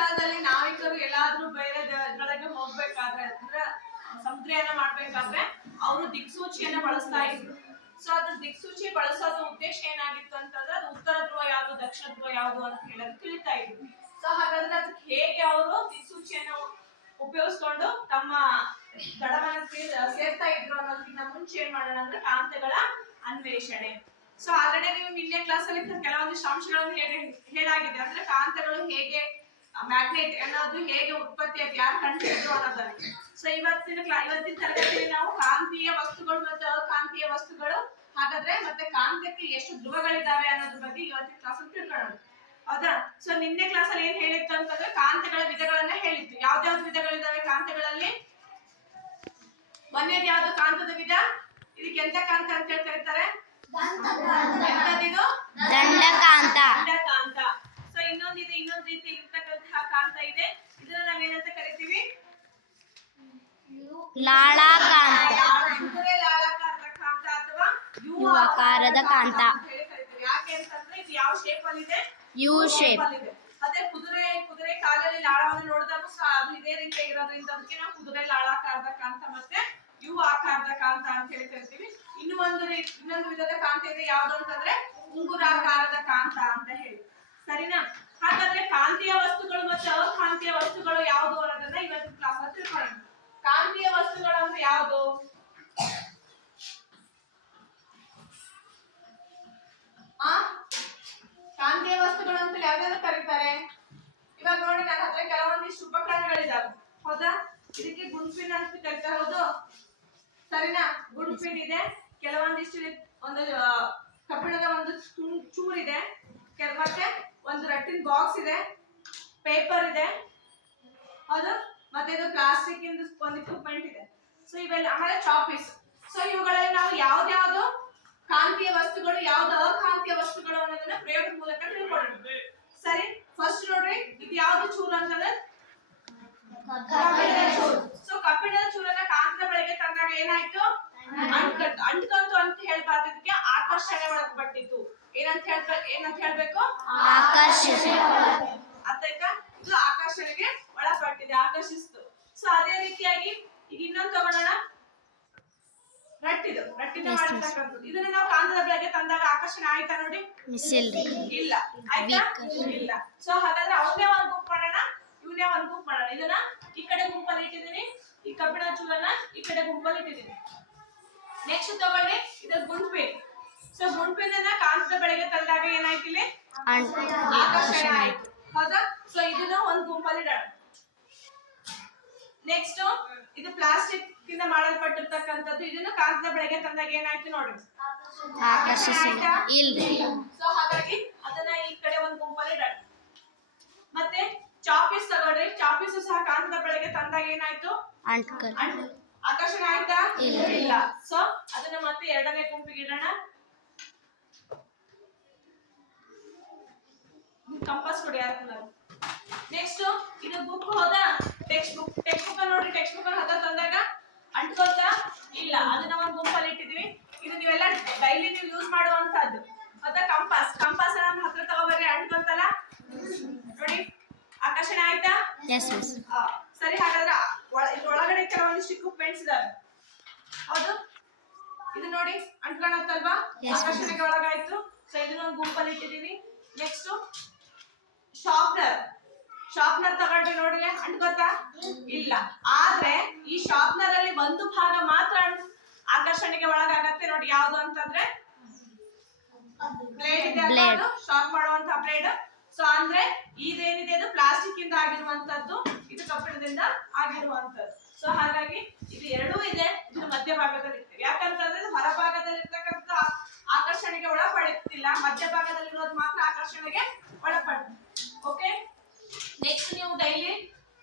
ಕಾಲದಲ್ಲಿ ನಾವಿಕರು ಎಲ್ಲಾದ್ರೂ ಬೇರೆ ಕಡೆಗೆ ಹೋಗ್ಬೇಕಾದ್ರೆ ಅಂದ್ರೆ ಸಮುದ್ರಯಾನ ಮಾಡ್ಬೇಕಾದ್ರೆ ಅವರು ದಿಕ್ಸೂಚಿಯನ್ನ ಬಳಸ್ತಾ ಇದ್ರು. ಸೊ ಅದ್ರ ದಿಕ್ಸೂಚಿ ಬಳಸೋದು ಉದ್ದೇಶ ಏನಾಗಿತ್ತು ಅಂತಂದ್ರೆ ಅದು ಉತ್ತರ ಧ್ರುವ ಯಾವುದು ದಕ್ಷಿಣ ಧ್ರುವ ಯಾವುದು ಅಂತ ಹೇಳೋದು ತಿಳಿತಾ ಇದ್ರು. ಸೊ ಹಾಗಾದ್ರೆ ಅದಕ್ಕೆ ಹೇಗೆ ಅವರು ದಿಕ್ಸೂಚಿಯನ್ನು ಉಪಯೋಗಿಸ್ಕೊಂಡು ತಮ್ಮ ದಡವನ್ನು ಸೇರ್ತಾ ಇದ್ರು ಅನ್ನೋದಕ್ಕಿಂತ ಮುಂಚೆ ಏನ್ ಮಾಡೋಣ ಅಂದ್ರೆ ಕಾಂತಗಳ ಅನ್ವೇಷಣೆ. ಸೊ ಆಲ್ರೆಡಿ ನೀವು ನಿನ್ನೆ ಕ್ಲಾಸ್ ಅಲ್ಲಿ ಕೆಲವೊಂದಿಷ್ಟು ಅಂಶಗಳನ್ನು ಹೇಳಾಗಿದೆ. ಅಂದ್ರೆ ಕಾಂತಗಳು ಹೇಗೆ ಮ್ಯಾಗ್ನೆಟ್ ಅನ್ನೋದು ಹೇಗೆ ಉತ್ಪತ್ತಿ ಆಗಿ ಯಾರು ಕಂಡುಹಿಡಿದ್ರು ಅನ್ನೋದನ್ನ. ಸೊ ಇವತ್ತಿನ ತರಗತಿಯಲ್ಲಿ ನಾವು ಕಾಂತೀಯ ವಸ್ತುಗಳು ಮತ್ತು ಅಕಾಂತೀಯ ವಸ್ತುಗಳು ಹಾಗಾದ್ರೆ ಮತ್ತೆ ಕಾಂತಕ್ಕೆ ಎಷ್ಟು ಧ್ರುವಗಳಿದಾವೆ ಅನ್ನೋದ್ರ ಬಗ್ಗೆ ಇವತ್ತಿನ ಕ್ಲಾಸ್ ಅಲ್ಲಿ ತಿಳ್ಕೊಳ್ಳೋಣ. ಹೌದಾ? ಸೊ ನಿನ್ನೆ ಕ್ಲಾಸ್ ಅಲ್ಲಿ ಏನ್ ಹೇಳಿತ್ತು ಅಂತಂದ್ರೆ ಕಾಂತಗಳ ವಿಧಗಳನ್ನ ಹೇಳಿತ್ತು. ಯಾವ್ದಾವ್ದು ವಿಧಗಳಿದಾವೆ ಕಾಂತಗಳಲ್ಲಿ? ಒಂದೇದು ಯಾವ್ದು ಕಾಂತದ ವಿಧ? ಇದಕ್ಕೆ ಎಂತ ಕಾಂತ ಅಂತ ಹೇಳಿ ಕರೀತಾರೆ? ದಂಡಕಾಂತ. ದಂಡಕಾಂತ. ಸೊ ಇನ್ನೊಂದು ರೀತಿ ಇರ್ತಕ್ಕಂತಹ ಕಾಂತ ಇದೆ. ಇದನ್ನ ನಾವೇನಂತ ಕರಿತೀವಿ? ಲಾಳಾಕಾಂತ. ಕುದುರೆ ಲಾಳಾಕಾರದ ಕಾಂತ ಅಥವಾ ಯು ಆಕಾರದ ಕಾಂತ ಅಂತ ಹೇಳಿ ಕರಿತೀವಿ. ಯಾಕೆ ಅಂತಂದ್ರೆ ಇದು ಯಾವ ಶೇಪ್ ಅಲ್ಲಿ ಇದೆ? U shape. ಅದೇ ಕುದುರೆ ಕಾಲಲ್ಲಿ ಲಾಳವನ್ನು ನೋಡಿದಾಗ ಅದು ಇದೇ ರೀತಿ ಇರೋದ್ರಿಂದ ಅದಕ್ಕೆ ನಾವು ಕುದುರೆ ಲಾಳಾಕಾರದ ಕಾಂತ ಮತ್ತೆ ಯು ಆಕಾರದ ಕಾಂತ ಅಂತ ಹೇಳಿ ಕರಿತೀವಿ. ಇನ್ನೊಂದು ವಿಧದ ಕಾಂತ ಇದೆ. ಯಾವುದು ಅಂತಂದ್ರೆ ಉಂಗುರಾಕಾರದ ಕಾಂತ ಅಂತ ಹೇಳಿ. ಸರಿನಾ? ಹಾಗಾದ್ರೆ ಕಾಂತೀಯ ವಸ್ತುಗಳು ಮತ್ತು ಅಕಾಂತೀಯ ವಸ್ತುಗಳು ಯಾವುದು ಅನ್ನೋದನ್ನ ಇವತ್ತು ಕ್ಲಾಸ್ ಅಲ್ಲಿ ತಿಳ್ಕೊಳ್ಳೋಣ. ಕಾಂತೀಯ ವಸ್ತುಗಳು ಅಂದ್ರೆ ಯಾವುದು? ಕಾಂತೀಯ ವಸ್ತುಗಳು ಅಂತ ಯಾವ್ದಾದ್ರು ಕರೀತಾರೆ. ಇವಾಗ ನೋಡಿ ನನ್ನ ಹತ್ರ ಕೆಲವೊಂದಿಷ್ಟು ಉಪಕರಣಗಳಿದಾವೆ. ಹೌದಾ? ಇದಕ್ಕೆ ಗುಂಪಿನ ಅಂತ ಕರಿತಾರೆ. ಹೌದು ಸರಿನಾ? ಗುಂಪಿನ್ ಇದೆ. ಕೆಲವೊಂದಿಷ್ಟು ಒಂದು ಕಬ್ಬಿಣದ ಒಂದು ಚೂರಿದೆ. ಮತ್ತೆ ಒಂದು ರಟ್ಟಿನ ಬಾಕ್ಸ್ ಇದೆ. ಪೇಪರ್ ಇದೆ. ಹೌದು? ಮತ್ತೆ ಇದು ಪ್ಲಾಸ್ಟಿಕ್ ಇಂದ ಒಂದು ಇಕ್ವಿಪ್ಮೆಂಟ್ ಇದೆ. ಸೊ ಇವೆಲ್ಲ ಆಮೇಲೆ ಚಾಪೀಸ್. ಸೊ ಇವುಗಳಲ್ಲಿ ನಾವು ಯಾವ್ದು ಕಾಂತೀಯ ವಸ್ತುಗಳು ಯಾವ್ದು ಅಕಾಂತೀಯ ವಸ್ತುಗಳು ಅನ್ನೋದನ್ನ ಪ್ರಯೋಗದ ಮೂಲಕ ತಿಳ್ಕೊಳ್ಳೋಣ. ಸರಿ, ಫಸ್ಟ್ ನೋಡ್ರಿ, ಇದು ಯಾವ್ದು ಚೂರು ಅಂತಂದ್ರೆ ಕಬ್ಬಿಣದ ಚೂರು. ಸೊ ಕಬ್ಬಿಣದ ಚೂರನ್ನ ಕಾಂತದ ಬಳಿಗೆ ತಂದಾಗ ಏನಾಯ್ತು? ಅಂಟ್ಕಂತು ಅಂತ ಹೇಳ್ಬಾರ್ದು. ಇದಕ್ಕೆ ಆಕರ್ಷಣೆ ಒಳಪಟ್ಟಿತ್ತು. ಏನಂತ ಹೇಳ್ಬೇಕು? ಆಕರ್ಷಣೆ. ಅರ್ಥಾಯ್ತಾ? ಇದು ಆಕರ್ಷಣೆಗೆ ಒಳಪಟ್ಟಿದೆ, ಆಕರ್ಷಿಸ್ತು. ಸೊ ಅದೇ ರೀತಿಯಾಗಿ ಈಗ ಇನ್ನೊಂದು ತಗೊಳ್ಳೋಣ. ರಟ್ಟಿನ ಮಾಡ್ತಕ್ಕಂಥದ್ದು. ಇದನ್ನ ನಾವು ಕಾಂತದ ಬಳಿಗೆ ತಂದಾಗ ಆಕರ್ಷಣೆ ಆಯ್ತಾ ನೋಡಿ? ಇಲ್ಲ. ಆಯ್ತಾ? ಇಲ್ಲ. ಸೊ ಹಾಗಾದ್ರೆ ಅವನೇ ಒಂದು ಗುಂಪು ಮಾಡೋಣ, ಇವನೇ ಒಂದು ಗುಂಪು ಮಾಡೋಣ. ಇದನ್ನ ಈ ಕಡೆ ಗುಂಪಲ್ಲಿ ಇಟ್ಟಿದ್ದೀನಿ, ಈ ಕಬ್ಬಿಣ ಚೂರನ್ನ ಈ ಕಡೆ ಗುಂಪಲ್ಲಿ ಇಟ್ಟಿದ್ದೀನಿ. ನೆಕ್ಸ್ಟ್ ತಗೊಳ್ಳಿ, ಇದು ಗುಂಪಿನ್. ಸೊ ಗುಂಪಿನ ಕಾಂತದ ಬಳಿಗೆ ತಂದಾಗ ಏನಾಯ್ತು? ಇಲ್ಲಿ ಆಕರ್ಷಣೆ ಆಯ್ತು. ಹೌದಾ? ಸೊ ಇದನ್ನ ಒಂದು ಗುಂಪಲ್ಲಿ ಇಡೋಣ. ನೆಕ್ಸ್ಟ್ ಇದು ಪ್ಲಾಸ್ಟಿಕ್ ಇಂದ ಮಾಡಲ್ಪಟ್ಟಿರ್ತಕ್ಕಂಥದ್ದು. ಇದನ್ನು ಕಾಂತದ ಬಳಿಗೆ ತಂದಾಗ ಏನಾಯ್ತು ನೋಡಿ? ಸೊ ಹಾಗಾಗಿ ಅದನ್ನ ಈ ಕಡೆ ಒಂದು ಗುಂಪಲ್ಲಿ ಇಡೋಣ. ಮತ್ತೆ ಚಾಪೀಸ್ ತಗೊಳ್ರಿ. ಚಾಪೀಸ್ ಸಹ ಕಾಂತದ ಬಳಿಗೆ ತಂದಾಗ ಏನಾಯ್ತು? ಆಕರ್ಷಣೆ ಆಯ್ತಾ? ಇಲ್ಲ. ಸೊ ಅದನ್ನ ಮತ್ತೆ ಎರಡನೇ ಗುಂಪಿಗೆ ಇಡೋಣ. ಕಂಪಾಸ್ ಕೊಡಿ ಯಾರು. ನೆಕ್ಸ್ಟ್ ಇದು ಬುಕ್. ಹೌದಾ? ಟೆಕ್ಸ್ಟ್ ಬುಕ್ ನೋಡ್ರಿ. ಟೆಕ್ಸ್ಟ್ ಬುಕ್ ಹತ್ರ ತಂದಾಗ ಅಂಟ್ಕೋತಾ ಇಲ್ಲ. ಅದನ್ನ ಒಂದು ಗುಂಪಲ್ಲಿ ಇಟ್ಟಿದ್ವಿ. ಇದು ನೀವೆಲ್ಲ ಡೈಲಿ ನೀವು ಯೂಸ್ ಮಾಡುವಂತದ್ದು. ಮತ್ತೆ ಕಂಪಾಸ್ ನಮ್ಮ ಹತ್ರ ತಗೋಬರ್ರಿ. ಅಂಟ್ಕೊಂತಲ್ಲ ನೋಡಿ, ಆಕರ್ಷಣೆ ಆಯ್ತಾ? ಸರಿ, ಹಾಗಾದ್ರೆ ಇದ್ರೊಳಗಡೆ ಕೆಲವೊಂದಿಷ್ಟು ಇಕ್ವಿಪ್ಮೆಂಟ್ಸ್ ಇದಾವೆ. ಹೌದು? ಇದು ನೋಡಿ ಅಂಟ್ಕೊಳತ್ತಲ್ವಾ? ಆಕರ್ಷಣೆಗೆ ಒಳಗಾಯ್ತು. ಸೊ ಇದನ್ನ ಒಂದು ಗುಂಪಲ್ಲಿ ಇಟ್ಟಿದೀವಿ. ನೆಕ್ಸ್ಟ್ ಶಾರ್ಪ್ನರ್ ತಗೊಂಡ್ರೆ ನೋಡಿ, ಅಂಟ್ಕೊತಾ ಇಲ್ಲ. ಆದ್ರೆ ಈ ಶಾರ್ಪ್ನರ್ ಅಲ್ಲಿ ಒಂದು ಭಾಗ ಮಾತ್ರ ಆಕರ್ಷಣೆಗೆ ಒಳಗಾಗತ್ತೆ ನೋಡಿ. ಯಾವುದು ಅಂತಂದ್ರೆ ಬ್ಲೇಡ್ ಇದೆ. ಶಾರ್ಪ್ ಮಾಡುವಂತ ಬ್ಲೇಡ್. ಸೊ ಅಂದ್ರೆ ಇದೇನಿದೆ ಅದು ಪ್ಲಾಸ್ಟಿಕ್ ಇಂದ ಆಗಿರುವಂತದ್ದು, ಇದು ಕಬ್ಬಿಣದಿಂದ ಆಗಿರುವಂತದ್ದು. ಸೊ ಹಾಗಾಗಿ ಇದು ಎರಡೂ ಇದೆ. ಇದು ಮಧ್ಯಭಾಗದಲ್ಲಿ ಇರ್ತದೆ. ಯಾಕಂತಂದ್ರೆ ಹೊರಭಾಗದಲ್ಲಿ ಇರ್ತಕ್ಕಂಥ ಆಕರ್ಷಣೆಗೆ ಒಳಪಡುತ್ತಿಲ್ಲ, ಮಧ್ಯಭಾಗದಲ್ಲಿರೋದು ಮಾತ್ರ ಆಕರ್ಷಣೆಗೆ ಒಳಪಡುತ್ತೆ. ಓಕೆ. ನೆಕ್ಸ್ಟ್ ನೀವು ಡೈಲಿ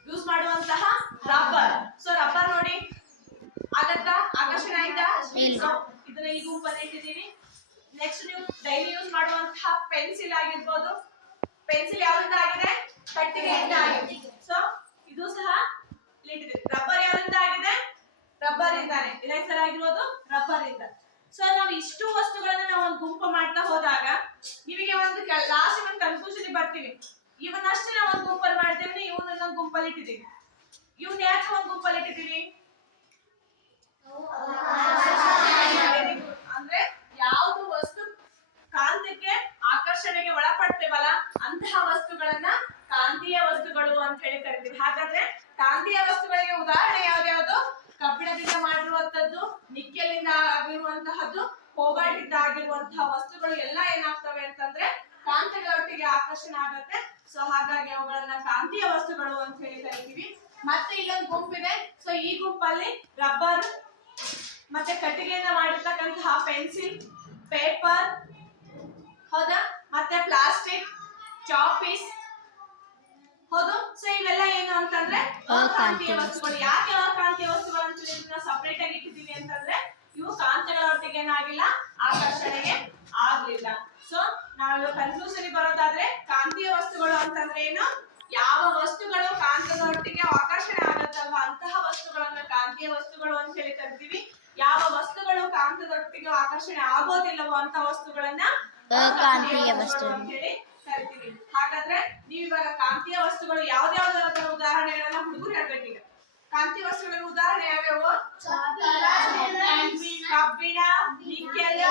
ಯೂಸ್ ಮಾಡುವಂತಹ ರಬ್ಬರ್. ಸೊ ರಬ್ಬರ್ ನೋಡಿ, ಆಗತ್ತಾ? ಆಕರ್ಷಣೆ ಆಯ್ತಾ? ಇದನ್ನ ಈ ಗುಂಪಲ್ಲಿ ಇಟ್ಟಿದ್ದೀನಿ. ನೆಕ್ಸ್ಟ್ ನೀವು ಡೈಲಿ ಯೂಸ್ ಮಾಡುವಂತಹ ಪೆನ್ಸಿಲ್ ಆಗಿರ್ಬೋದು. ಪೆನ್ಸಿಲ್ ಯಾವ್ದಿಂದ ಆಗಿದೆ? ಕಟ್ಟಿಗೆಯಿಂದ ಆಗಿದೆ. ಸೊ ಇದು ಸಹ ಇಲ್ಲಿ ಇಟ್ಟಿದೆ. ರಬ್ಬರ್ ಯಾವ್ದಿಂದ ಆಗಿದೆ? ರಬ್ಬರ್ ಇಂದಾನೆ. ಇರೈಸರ್ ಆಗಿರೋದು ರಬ್ಬರ್ ಇಂದ. ಸೊ ನಾವು ಇಷ್ಟು ವಸ್ತುಗಳನ್ನ ನಾವು ಒಂದು ಗುಂಪು ಮಾಡ್ತಾ ಹೋದಾಗ ನಿಮಗೆ ಒಂದು ಲಾಸ್ಟ್ ಒಂದು ಕನ್ಫ್ಯೂಷನ್ ಬರ್ತೀವಿ. ಇವನ್ನಷ್ಟೇ ನಾವು ಒಂದು ಗುಂಪಲ್ಲಿ ಮಾಡ್ತೇವೆ, ಗುಂಪಲ್ಲಿ ಇಟ್ಟಿದ್ದೀನಿ. ಇವ್ನ ಯಾಕೆ ಒಂದ್ ಗುಂಪಲ್ಲಿ ಇಟ್ಟಿದ್ದೀನಿ? ಅಂದ್ರೆ ಯಾವ್ದು ವಸ್ತು ಕಾಂತಕ್ಕೆ ಆಕರ್ಷಣೆಗೆ ಒಳಪಡ್ತೇವಲ್ಲ ಅಂತಹ ವಸ್ತುಗಳನ್ನ ಕಾಂತೀಯ ವಸ್ತುಗಳು ಅಂತ ಹೇಳಿ ಕರಿತೀವಿ. ಹಾಗಾದ್ರೆ ಕಾಂತೀಯ ವಸ್ತುಗಳಿಗೆ ಉದಾಹರಣೆ ಯಾವ್ದ್ಯಾವ್ದು? ಕಬ್ಬಿಣದಿಂದ ಮಾಡಿರುವಂತದ್ದು, ನಿಕ್ಕೆಲಿಂದ ಆಗಿರುವಂತಹದ್ದು, ಕೋಬಾಲ್ಟ್ ಇಂದ ಆಗಿರುವಂತಹ ವಸ್ತುಗಳು ಎಲ್ಲ ಏನಾಗ್ತವೆ ಅಂತಂದ್ರೆ ಕಾಂತಗಳೊಟ್ಟಿಗೆ ಆಕರ್ಷಣೆ ಆಗತ್ತೆ. ಸೊ ಹಾಗಾಗಿ ಅವುಗಳನ್ನ ಕಾಂತೀಯ ವಸ್ತುಗಳು ಅಂತ ಹೇಳಿ ಕರಿತೀವಿ. ಮತ್ತೆ ಇಲ್ಲೊಂದು ಗುಂಪಿದೆ. ಸೊ ಈ ಗುಂಪಲ್ಲಿ ರಬ್ಬರ್ ಮತ್ತೆ ಕಟ್ಟಿಗೆಯಿಂದ ಮಾಡಿರ್ತಕ್ಕಂತಹ ಪೆನ್ಸಿಲ್, ಪೇಪರ್, ಹೌದಾ, ಮತ್ತೆ ಪ್ಲಾಸ್ಟಿಕ್, ಚಾಪೀಸ್, ಹೌದು. ಸೊ ಇವೆಲ್ಲ ಏನು ಅಂತಂದ್ರೆ ಅಕಾಂತೀಯ ವಸ್ತುಗಳು. ಯಾಕೆ ಅಕಾಂತೀಯ ವಸ್ತುಗಳು ಅಂತ ಇದನ್ನ ಸಪರೇಟ್ ಆಗಿ ಇಟ್ಟಿದ್ದೀವಿ ಅಂತಂದ್ರೆ ಇವು ಕಾಂತಗಳೊಟ್ಟಿಗೆ ಏನಾಗಿಲ್ಲ, ಆಕರ್ಷಣೆಗೆ ಆಗ್ಲಿಲ್ಲ. ಸೊ ನಾವು ಕನ್ಕ್ಲೂಷನ್ ಬರೋದಾದ್ರೆ ಕಾಂತೀಯ ವಸ್ತುಗಳು ಅಂತಂದ್ರೆ ಏನು? ಯಾವ ವಸ್ತುಗಳು ಕಾಂತದೊಟ್ಟಿಗೆ ಆಕರ್ಷಣೆ ಆಗತ್ತಲ್ವ ಅಂತಹ ವಸ್ತುಗಳನ್ನ ಕಾಂತೀಯ ವಸ್ತುಗಳು ಅಂತ ಹೇಳಿ ಕರಿತೀವಿ. ಯಾವ ವಸ್ತುಗಳು ಕಾಂತದೊಟ್ಟಿಗೆ ಆಕರ್ಷಣೆ ಆಗೋದಿಲ್ಲವೋ ಅಂತ ವಸ್ತುಗಳನ್ನ ಅಕಾಂತೀಯ ವಸ್ತುಗಳು ಅಂತ ಹೇಳಿ ಕರಿತೀವಿ. ಹಾಗಾದ್ರೆ ನೀವು ಇವಾಗ ಕಾಂತೀಯ ವಸ್ತುಗಳು ಯಾವ್ದಾವ್ದರ ಉದಾಹರಣೆಗಳನ್ನ ಹುಡುಗರು ಹೇಳ್ಬೇಕೀಗ. ಕಾಂತೀಯ ವಸ್ತುಗಳ ಉದಾಹರಣೆ ಯಾವ್ಯಾವು? ಕಬ್ಬಿಣ, ನಿಕ್ಕೆಲ್,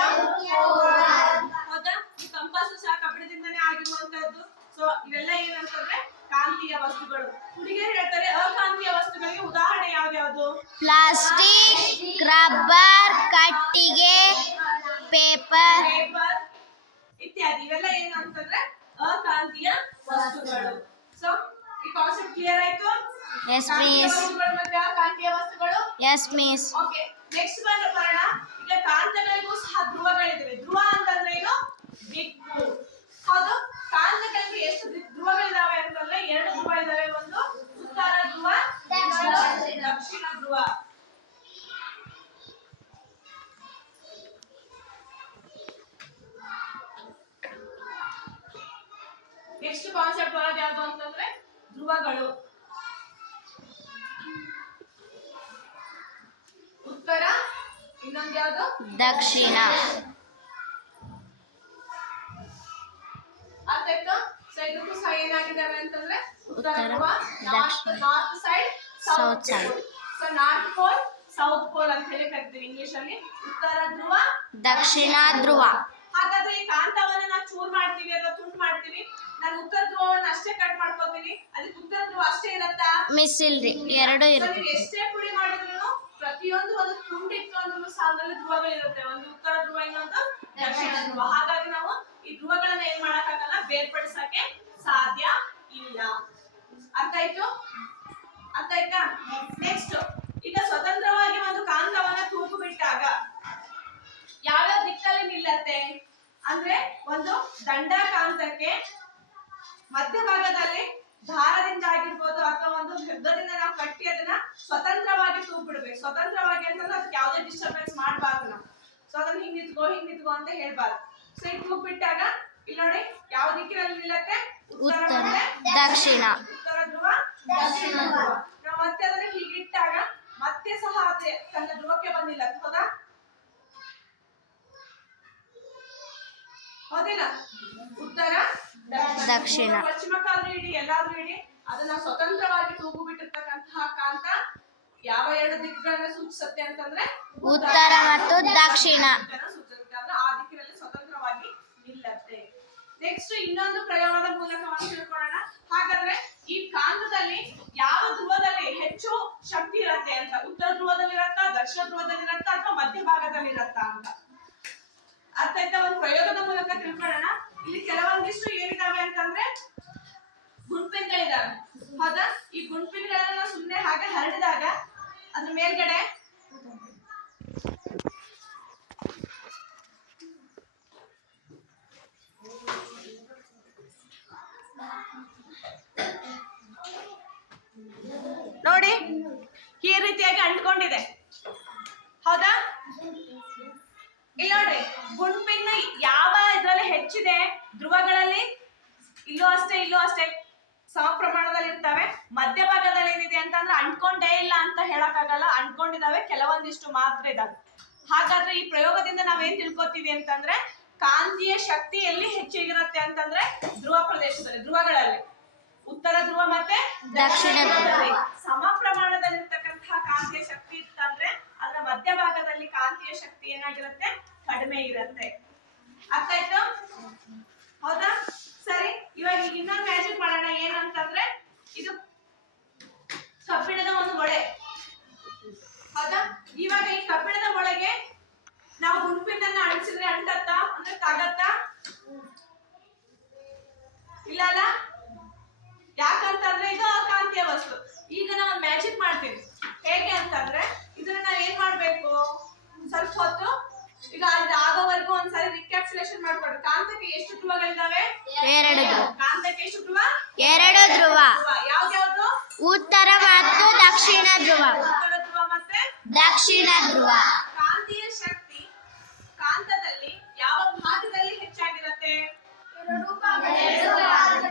ಹೌದಾ. ಈ ಕಂಪಾಸ್ ಸಹ ಕಬ್ಬಿಣದಿಂದನೇ ಆಗಿರುವಂತದ್ದು. ಸೊ ಇವೆಲ್ಲ ಏನಂತಂದ್ರೆ ಕಾಂತೀಯ ವಸ್ತುಗಳು. ಹುಡುಗಿಯರು ಹೇಳ್ತಾರೆ ಅಕಾಂತೀಯ ವಸ್ತುಗಳಿಗೆ ಉದಾಹರಣೆ ಯಾವ್ದ್ಯಾವ್ದು? ಪ್ಲಾಸ್ಟಿಕ್, ರಬ್ಬರ್, ಕಟ್ಟಿಗೆ, ಪೇಪರ್ ಇತ್ಯಾದಿ. ಇವೆಲ್ಲ ಏನು ಅಂತಂದ್ರೆ ಅಕಾಂತೀಯ ವಸ್ತುಗಳು. ಸೊ ಈ ಕಾನ್ಸೆಪ್ಟ್ ಕ್ಲಿಯರ್ ಆಯ್ತು? Yes miss. ಮತ್ತೆ ಅಕಾಂತೀಯ ವಸ್ತುಗಳು. Yes miss. ಓಕೆ, ನೆಕ್ಸ್ಟ್ ಬರೋಣ. ಈಗ ಕಾಂತಗಳಿಗೂ ಸಹ ಧ್ರುವಗಳಿವೆ. ಧ್ರುವ ಅಂತಂದ್ರೆ ಏನು? ದಿಕ್ಕು. ಹೌದು. ಕಾಂತಗಳಿಗೆ ಎಷ್ಟು ಧ್ರುವಗಳಿದಾವೆ ಅಂತಂದ್ರೆ 2 ಧ್ರುವ ಇದಾವೆ. ಒಂದು ಉತ್ತರ ಧ್ರುವ, ದಕ್ಷಿಣ ಧ್ರುವ. ನೆಕ್ಸ್ಟ್ ಕಾನ್ಸೆಪ್ಟ್ ಬರೋದು ಯಾವುದು ಅಂತಂದ್ರೆ ಧ್ರುವಗಳು. ಉತ್ತರ, ಇನ್ನೊಂದು ಯಾವುದು? ದಕ್ಷಿಣ. ಅರ್ಥ ಆಯ್ತು? ಸೊ ಇದಕ್ಕೂ ಸಹ ಏನಾಗಿದ್ದಾವೆ ಅಂತಂದ್ರೆ ಉತ್ತರ ಉತ್ತರ, ಧ್ರುವ, ದಕ್ಷಿಣ, north side, south side. So north pole, south pole ಅಂತ ಹೇಳಿ ಕರಿತೀವಿ ಇಂಗ್ಲಿಷ್ ಅಲ್ಲಿ. ಉತ್ತರ ಧ್ರುವ, ದಕ್ಷಿಣ ಧ್ರುವ. ಹಾಗಾದ್ರೆ ಈ ಕಾಂತವನ್ನ ನಾವು ಚೂರ್ ಮಾಡ್ತೀವಿ ಅಥವಾ ತುಂಡು ಮಾಡ್ತೀವಿ. ನಾನು ಉತ್ತರ ಧ್ರುವವನ್ನು ಅಷ್ಟೇ ಕಟ್ ಮಾಡ್ಕೋತೀನಿ, ಅದಕ್ಕೆ ಉತ್ತರ ಧ್ರುವ ಅಷ್ಟೇ ಇರತ್ತಾ? ಮಿಸ್ ಇಲ್ರಿ, ಎರಡು ನೀವು ಇರುತ್ತೆ. ಎಷ್ಟೇ ಪುಡಿ ಮಾಡಿದ್ರು ಪ್ರತಿಯೊಂದು ಒಂದು ತುಂಡಿಟ್ಟು ಒಂದು ಸಾಲದಲ್ಲಿ ಧ್ರುವಗಳಿರುತ್ತೆ. ಒಂದು ಉತ್ತರ ಧ್ರುವ, ಇನ್ನೊಂದು ದಕ್ಷಿಣ ಧ್ರುವ. ಹಾಗಾಗಿ ನಾವು ಈ ಧ್ರುವಗಳನ್ನ ಏನ್ ಮಾಡಕ್ಕಾಗಲ್ಲ, ಬೇರ್ಪಡಿಸಕ್ಕೆ ಸಾಧ್ಯ ಇಲ್ಲ. ಅರ್ಥ ಆಯ್ತು? ಅರ್ಥ ಆಯ್ತಾ? ನೆಕ್ಸ್ಟ್, ಈಗ ಸ್ವತಂತ್ರವಾಗಿ ಒಂದು ಕಾಂತವನ್ನ ತೂಗು ಬಿಟ್ಟಾಗ ಯಾವ್ಯಾವ ದಿಕ್ಕಲ್ಲಿ ನಿಲ್ಲತ್ತೆ ಅಂದ್ರೆ ಒಂದು ದಂಡಕಾಂತಕ್ಕೆ ಮಧ್ಯಭಾಗದಲ್ಲಿ ದಾರದಿಂದ ಆಗಿರ್ಬೋದು ಅಥವಾ ಒಂದು ಹಗ್ಗದಿಂದ ನಾವು ಕಟ್ಟಿ ಅದನ್ನ ಸ್ವತಂತ್ರವಾಗಿ ತೂಗು ಬಿಡ್ಬೇಕು. ಸ್ವತಂತ್ರವಾಗಿ ಅಂತಂದ್ರೆ ಅದಕ್ಕೆ ಯಾವುದೇ ಡಿಸ್ಟರ್ಬೆನ್ಸ್ ಮಾಡಬಾರ್ದು ನಾವು. ಸೊ ಅದನ್ನ ಹಿಂಗ್ ನಿಂತ್ಕೋ ಅಂತ ಹೇಳ್ಬಾರ್ದು. ಸೊ ಈ ತೂಗು ಬಿಟ್ಟಾಗ ಇಲ್ಲಿ ನೋಡಿ ಯಾವ ದಿಕ್ಕಿನಲ್ಲಿ ನಿಲ್ಲತ್ತೆ? ಉತ್ತರ, ದಕ್ಷಿಣ. ಉತ್ತರ ಧ್ರುವ, ದಕ್ಷಿಣ ಧ್ರುವ. ನಾವು ಮತ್ತೆ ಅದನ್ನ ಹೀಗಿಟ್ಟಾಗ ಮತ್ತೆ ಸಹ ಅದೇ ತನ್ನ ಧ್ರುವಕ್ಕೆ ಬಂದಿಲ್ಲ. ಹೌದಾ? ಹೌದಿಲ್ಲ? ಉತ್ತರ, ದಕ್ಷಿಣ. ಪಶ್ಚಿಮ ಕಾಲು ಇಡಿ, ಎಲ್ಲಾದ್ರೂ ಇಡಿ, ಅದನ್ನ ಸ್ವತಂತ್ರವಾಗಿ ತೂಗು ಬಿಟ್ಟಿರ್ತಕ್ಕಂತಹ ಕಾಂತ ಯಾವ 2 ದಿಕ್ಕುಗಳನ್ನ ಸೂಚಿಸುತ್ತೆ ಅಂತಂದ್ರೆ ಉತ್ತರ ಮತ್ತು ದಕ್ಷಿಣ. ಆ ದಿಕ್ಕಿನಲ್ಲಿ ಸ್ವತಂತ್ರವಾಗಿ ನಿಲ್ಲತ್ತೆ. ನೆಕ್ಸ್ಟ್ ಇನ್ನೊಂದು ಪ್ರಯೋಗದ ಮೂಲಕವಾಗಿ ತಿಳ್ಕೊಳ್ಳೋಣ. ಹಾಗಾದ್ರೆ ಈ ಕಾಂತದಲ್ಲಿ ಯಾವ ಧ್ರುವದಲ್ಲಿ ಹೆಚ್ಚು ಶಕ್ತಿ ಇರತ್ತೆ ಅಂತ? ಉತ್ತರ ಧ್ರುವದಲ್ಲಿ ಇರತ್ತಾ, ದಕ್ಷಿಣ ಧ್ರುವದಲ್ಲಿ ಇರತ್ತಾ, ಅಥವಾ ಮಧ್ಯಭಾಗದಲ್ಲಿ ಇರತ್ತಾ ಅಂತ? ಅರ್ಥ ಆಯ್ತಾ? ಒಂದು ಪ್ರಯೋಗದ ಮೂಲಕ ತಿಳ್ಕೊಳ್ಳೋಣ. ಇಲ್ಲಿ ಕೆಲವೊಂದಿಷ್ಟು ಏನಿದಾವೆ ಅಂತಂದ್ರೆ ಗುಂಪಿನಗಳಿದಾವೆ. ಹೌದಾ? ಈ ಗುಂಪಿನಗಳನ್ನ ಸುಮ್ಮನೆ ಹಾಗೆ ಹರಡಿದಾಗ ಅದ್ರ ಮೇಲ್ಗಡೆ ನೋಡಿ ಈ ರೀತಿಯಾಗಿ ಅಂಟ್ಕೊಂಡಿದೆ. ಹೌದಾ? ಇಲ್ಲಿ ನೋಡ್ರಿ, ಗುಂಪಿನ ಯಾವ ಇದ್ರಲ್ಲಿ ಹೆಚ್ಚಿದೆ ಧ್ರುವಗಳಲ್ಲಿ? ಇಲ್ಲೂ ಅಷ್ಟೇ ಸಮ ಪ್ರಮಾಣದಲ್ಲಿ ಇರ್ತವೆ. ಮಧ್ಯಭಾಗದಲ್ಲಿ ಏನಿದೆ ಅಂತಂದ್ರೆ ಅಂಟ್ಕೊಂಡೇ ಇಲ್ಲ ಅಂತ ಹೇಳಕ್ಕಾಗಲ್ಲ, ಅಂಟ್ಕೊಂಡಿದಾವೆ, ಕೆಲವೊಂದಿಷ್ಟು ಮಾತ್ರ ಇದಾವೆ. ಹಾಗಾದ್ರೆ ಈ ಪ್ರಯೋಗದಿಂದ ನಾವೇನ್ ತಿಳ್ಕೊತೀವಿ ಅಂತಂದ್ರೆ ಕಾಂತೀಯ ಶಕ್ತಿ ಎಲ್ಲಿ ಹೆಚ್ಚಿಗಿರುತ್ತೆ ಅಂತಂದ್ರೆ ಧ್ರುವ ಪ್ರದೇಶದಲ್ಲಿ, ಧ್ರುವಗಳಲ್ಲಿ. ಉತ್ತರ ಧ್ರುವ ಮತ್ತೆ ದಕ್ಷಿಣ ಧ್ರುವ. ಸಮ ಪ್ರಮಾಣದಲ್ಲಿರ್ತಕ್ಕಂತಹ ಕಾಂತೀಯ ಶಕ್ತಿ ಇತ್ತಂದ್ರೆ ಅದರ ಮಧ್ಯಭಾಗದಲ್ಲಿ ಕಾಂತೀಯ ಶಕ್ತಿ ಏನಾಗಿರುತ್ತೆ, ಕಡಿಮೆ ಇರುತ್ತೆ. ಅರ್ಥ ಆಯ್ತು? ಹೌದಾ? ಸರಿ, ಇವಾಗ ಇನ್ನೊಂದು ಮ್ಯಾಜಿಕ್ ಮಾಡೋಣ. ಏನಂತಂದ್ರೆ ಇದು ಕಬ್ಬಿಣದ ಒಂದು ಮೊಳೆ. ಹೌದಾ? ಇವಾಗ ಈ ಕಬ್ಬಿಣದ ಮೊಳೆಗೆ ನಾವು ಗುಂಪಿನನ್ನ ಅಳಿಸಿದ್ರೆ ಅಂಟತ್ತಾ ಅಂದ್ರೆ ತಾಗತ್ತಾ? ಇಲ್ಲ ಅಲ್ಲ? ಯಾಕಂತಂದ್ರೆ ಇದು ಅಕಾಂತೀಯ ವಸ್ತು. ಈಗ ನಾವು ಮ್ಯಾಜಿಕ್ ಮಾಡ್ತೀವಿ. ಹೇಗೆ ಅಂತಂದ್ರೆ ಇದನ್ನ ನಾವ್ ಏನ್ ಮಾಡ್ಬೇಕು, ಸ್ವಲ್ಪ ಹೊತ್ತು ಈಗ ಅದು ಆಗೋವರೆಗೂ ಒಂದ್ಸರಿ ರಿಕ್ಯಾಪ್ಸುಲೇಷನ್ ಮಾಡ್ಕೊಡು. ಕಾಂತಕ್ಕೆ ಎಷ್ಟು ಧ್ರುವಗಳಿದಾವೆ? 2 ಧ್ರುವ. ಕಾಂತಕ್ಕೆ ಎಷ್ಟು ಧ್ರುವ? 2 ಧ್ರುವ. ಯಾವ್ದ್ಯಾವ್ದು? ಉತ್ತರ ಮತ್ತು ದಕ್ಷಿಣ ಧ್ರುವ. ಉತ್ತರ ಧ್ರುವ ಮತ್ತೆ ದಕ್ಷಿಣ ಧ್ರುವ. ಕಾಂತೀಯ ಶಕ್ತಿ ಕಾಂತದಲ್ಲಿ ಯಾವ ಭಾಗದಲ್ಲಿ ಹೆಚ್ಚಾಗಿರುತ್ತೆ?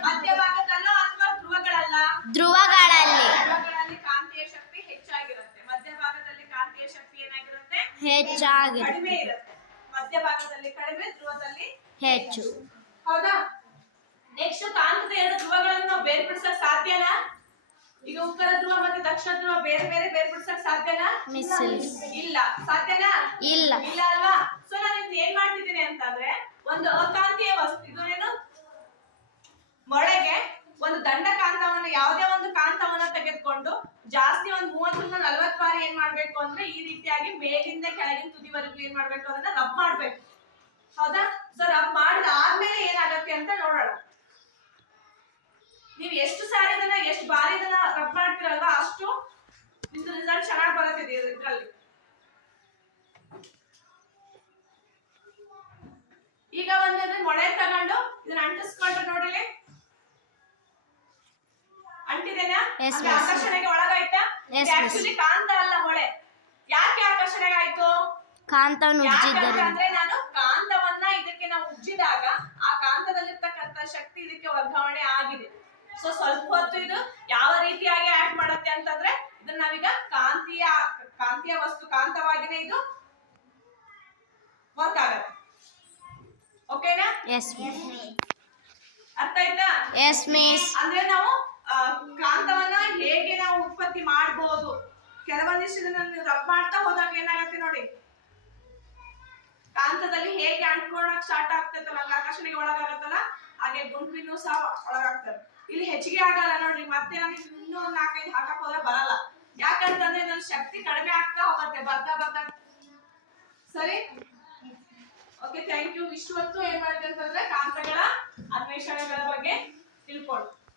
ಮಧ್ಯಭಾಗದಲ್ಲೋ ಅಥವಾ ಧ್ರುವಗಳಲ್ಲ? ಧ್ರುವಗಳಲ್ಲಿ ಧ್ರುವಗಳಲ್ಲಿ ಕಾಂತೀಯ ಶಕ್ತಿ ಹೆಚ್ಚಾಗಿರುತ್ತೆ. ಮಧ್ಯಭಾಗದಲ್ಲಿ ಕಾಂತೀಯ ಶಕ್ತಿ ಏನಾಗಿರುತ್ತೆ? ಹೆಚ್ಚಾಗಿದೆ. ಕಡಿಮೆ ಇರುತ್ತೆ. ಮಧ್ಯಭಾಗದಲ್ಲಿ ಕಡಿಮೆ, ಧ್ರುವದಲ್ಲಿ ಹೆಚ್ಚು. ಹೌದಾ? ನೆಕ್ಸ್ಟ್, ಕಾಂತದ 2 ಧ್ರುವಗಳನ್ನು ನಾವು ಬೇರ್ಪಡಿಸಕ್ ಸಾಧ್ಯನಾ? ಈಗ ಉತ್ತರ ಧ್ರುವ ಮತ್ತೆ ದಕ್ಷಿಣ ಧ್ರುವ ಬೇರೆ ಬೇರೆ ಬೇರ್ಪಡಿಸಕ್ ಸಾಧ್ಯನಾ? ಇಲ್ಲ. ಸಾಧ್ಯನಾ? ಇಲ್ಲ. ಇಲ್ಲ ಅಲ್ವಾ? ಸೊ ನಾನು ಏನ್ ಮಾಡ್ತಿದ್ದೀನಿ ಅಂತಂದ್ರೆ ಒಂದು ಅಕಾಂತೀಯ ವಸ್ತು, ಇದೇನು ಮೊಳೆಗೆ ಒಂದು ದಂಡ ಕಾಂತವನ್ನ, ಯಾವುದೇ ಒಂದು ಕಾಂತವನ್ನ ತೆಗೆದುಕೊಂಡು ಜಾಸ್ತಿ ಒಂದು 30 40 ಬಾರಿ ಏನ್ ಮಾಡ್ಬೇಕು ಅಂದ್ರೆ ಈ ರೀತಿಯಾಗಿ ಮೇಲಿಂದ ಕೆಳಗಿನ ತುದಿವರೆಗೂ ಏನ್ ಮಾಡ್ಬೇಕು, ಅದನ್ನ ರಬ್ ಮಾಡ್ಬೇಕು. ಹೌದಾ? ಸೊ ರಬ್ ಮಾಡಿದ ಆದ್ಮೇಲೆ ಏನಾಗತ್ತೆ ಅಂತ ನೋಡೋಣ. ನೀವು ಎಷ್ಟು ಸಾರಿ ಇದನ್ನ ಎಷ್ಟು ಬಾರಿ ಇದನ್ನ ರಬ್ ಮಾಡ್ತೀರಲ್ವಾ ಅಷ್ಟು ನಿಮ್ದು ರಿಸಲ್ಟ್ ಚೆನ್ನಾಗಿ ಬರುತ್ತೆ ಇದ್ರಲ್ಲಿ. ಈಗ ಒಂದ್ ಮೊಳೆ ತಗೊಂಡು ಇದನ್ನ ಅಂಟಿಸ್ಕೊಂಡ್ರೆ ನೋಡಿಲಿ, ಅಂಟಿದೇನಾ? ಆಕರ್ಷಣೆಗೆ ಒಳಗಾಯ್ತಾ? ಆಕ್ಚುಲಿ ಕಾಂತ ಅಲ್ಲ ಮೊಳೆ. ಯಾಕೆ ಆಕರ್ಷಣೆಗೆ ಆಯ್ತು? ಕಾಂತವನ್ನು ಉಜ್ಜಿದ್ದಾರೆ. ಅಂದ್ರೆ ನಾನು ಕಾಂತವನ್ನ ಇದಕ್ಕೆ ನಾವು ಉಜ್ಜಿದಾಗ ಆ ಕಾಂತದಲ್ಲಿರ್ತಕ್ಕಂಥ ಶಕ್ತಿ ಇದಕ್ಕೆ ವರ್ಗಾವಣೆ ಆಗಿದೆ. ಸೊ ಸ್ವಲ್ಪ ಹೊತ್ತು ಇದು ಯಾವ ರೀತಿಯಾಗಿ ಆಕ್ಟ್ ಮಾಡುತ್ತೆ ಅಂತಂದ್ರೆ ಇದನ್ನ ನಾವೀಗ ಕಾಂತೀಯ ವಸ್ತು ಕಾಂತವಾಗಿನೇ ಇದು ವರ್ಕ್ ಆಗತ್ತೆ. ಓಕೆನಾ? ಎಸ್ ಅರ್ಥ ಆಯ್ತಾ? Yes miss. ಅಂದ್ರೆ ನಾವು ಕಾಂತವನ್ನ ಹೇಗೆ ನಾವು ಉತ್ಪತ್ತಿ ಮಾಡಬಹುದು, ಕೆಲವೊಂದಿಷ್ಟು ಇದನ್ನ ರಬ್ ಮಾಡ್ತಾ ಹೋದಾಗ ಏನಾಗತ್ತೆ ನೋಡಿ, ಕಾಂತದಲ್ಲಿ ಹೇಗೆ ಅಂಟ್ಕೊಳಕ್ ಸ್ಟಾರ್ಟ್ ಆಗ್ತೈತಲ್ಲ, ಆಕರ್ಷಣೆಗೆ ಒಳಗಾಗತ್ತಲ್ಲ, ಹಾಗೆ ಗುಂಪಿನೂ ಸಹ ಒಳಗಾಗ್ತದೆ. ಇಲ್ಲಿ ಹೆಚ್ಚಿಗೆ ಆಗಲ್ಲ ನೋಡ್ರಿ. ಮತ್ತೆ ನಮಗೆ ಇನ್ನೂ 4-5 ಹಾಕಕ್ ಹೋದ್ರೆ ಬರಲ್ಲ. ಯಾಕಂತಂದ್ರೆ ನನ್ನ ಶಕ್ತಿ ಕಡಿಮೆ ಆಗ್ತಾ ಹೋಗುತ್ತೆ ಬರ್ತಾ. ಸರಿ, ಓಕೆ, ಥ್ಯಾಂಕ್ ಯು. ಇಷ್ಟು ಹೊತ್ತು ಏನ್ ಮಾಡಿದೆ ಅಂತಂದ್ರೆ ಕಾಂತಗಳ ಅನ್ವೇಷಣೆಗಳ ಬಗ್ಗೆ ತಿಳ್ಕೊಂಡು